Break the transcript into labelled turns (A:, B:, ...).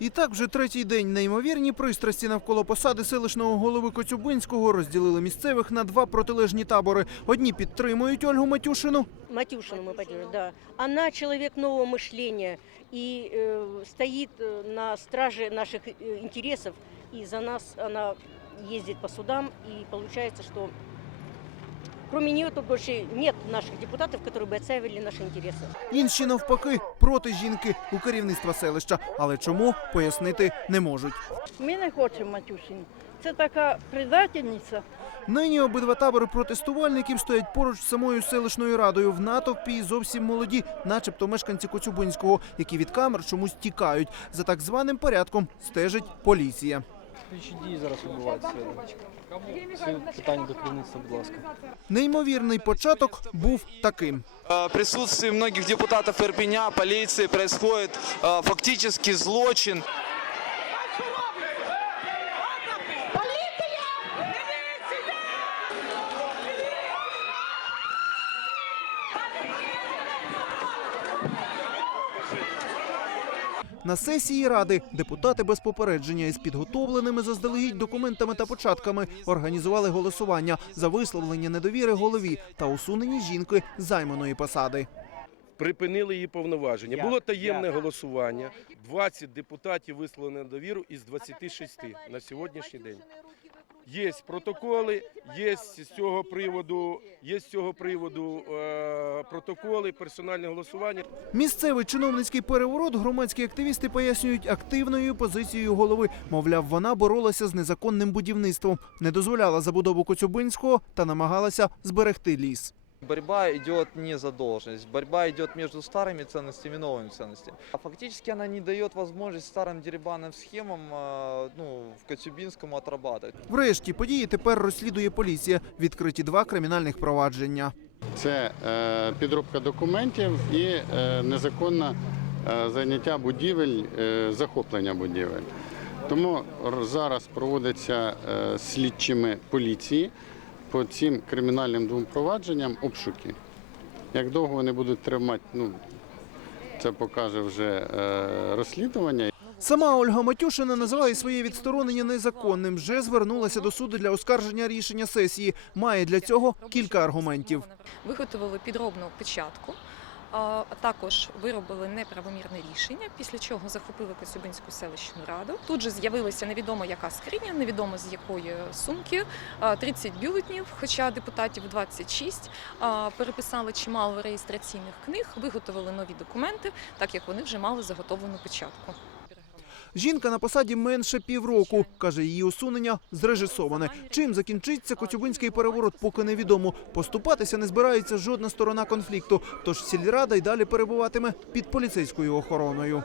A: І так вже третій день неймовірні пристрасті навколо посади селищного голови Коцюбинського розділили місцевих на два протилежні табори. Одні підтримують Ольгу Матюшину,
B: Матюшину мы поддерживаем, да. Она человек нового мышления и э, стоит э, на страже наших э, интересов. И за нас она ездит по судам. И получается, что кроме нее тут больше нет наших депутатов, которые бы отстаивали наши интересы.
A: інші навпаки проти жінки у керівництва селища. Але чому пояснити не можуть.
C: Ми не хочемо Матюшин. Це така предательниця.
A: Нині обидва табори протестувальників стоять поруч з самою селищною радою в натовпі і зовсім молоді, начебто мешканці Коцюбинського, які від камер чомусь тікають. За так званим порядком стежить поліція.
D: Слідчі дії зараз відбуваються. Всі питання до керівництва, будь ласка.
A: Неймовірний початок був таким.
E: В присутствии многих депутатов Ирпеня, полиции происходит э, фактически злочин.
A: На сесії ради депутати без попередження із підготовленими заздалегідь документами та початками організували голосування за висловлення недовіри голові та усунення жінки з займаної посади.
F: припинили її повноваження. Було таємне голосування. 20 депутатів висловили недовіру із 26 на сьогоднішній день. Є протоколи, є з цього приводу, є з цього приводу е, протоколи, персональне голосування.
A: Місцевий чиновницький переворот громадські активісти пояснюють активною позицією голови. Мовляв, вона боролася з незаконним будівництвом, не дозволяла забудову Коцюбинського та намагалася зберегти ліс.
G: Борьба идет не за должность, борьба идет между старыми ценностями и новыми ценностями. А фактически она не дает возможность старым деребанным схемам а, ну, в Коцюбинскому отрабатывать.
A: Врешті події тепер розслідує поліція. Відкриті два кримінальних провадження.
H: Це е, підробка документів і е, незаконне е, зайняття будівель, е, захоплення будівель. Тому р- зараз проводиться е, слідчими поліції по цим кримінальним двом провадженням обшуки. Як довго вони будуть тримати, ну це покаже вже е, розслідування.
A: Сама Ольга Матюшина називає своє відсторонення незаконним. Вже звернулася до суду для оскарження рішення сесії. Має для цього кілька аргументів.
I: Виготовили підробну печатку, також виробили неправомірне рішення, після чого захопили Коцюбинську селищну раду. Тут же з'явилася невідомо яка скриня, невідомо з якої сумки, а, 30 бюлетнів, хоча депутатів 26, а, переписали чимало реєстраційних книг, виготовили нові документи, так як вони вже мали заготовлену печатку.
A: Жінка на посаді менше півроку. Каже, її усунення зрежисоване. Чим закінчиться Коцюбинський переворот, поки невідомо. Поступатися не збирається жодна сторона конфлікту. Тож сільрада й далі перебуватиме під поліцейською охороною.